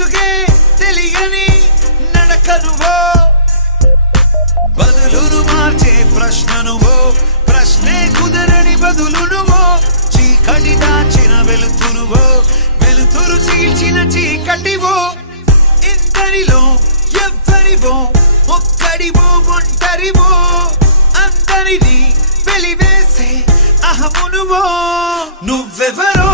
ముసుగే తెలియని నడకనువో బదులును మార్చే ప్రశ్ననువో ప్రశ్నే కుదరని బదులునువో చీకటి దాచిన వెలుతురువో వెలుతురు చీల్చిన చీకటివో ఇంతరిలో ఎవ్వరివో ఒక్కడివో ఒంటరివో అందరినీ వెలివేసే అహమునువో నువ్వెవరో